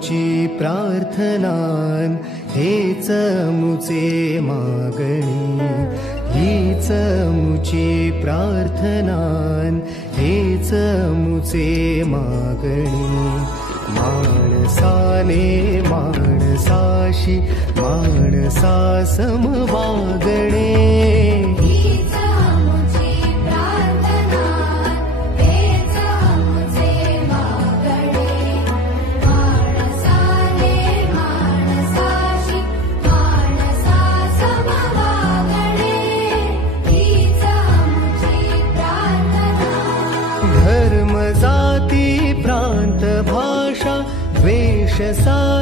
मुची प्रार्थनान हेच मुचे मागणी, हीच मुची प्रार्थनान हेच मुचे मागणी। माणसाने माणसाशी माणसा सम वागणे, धर्म जाती प्रांत भाषा द्वेष सा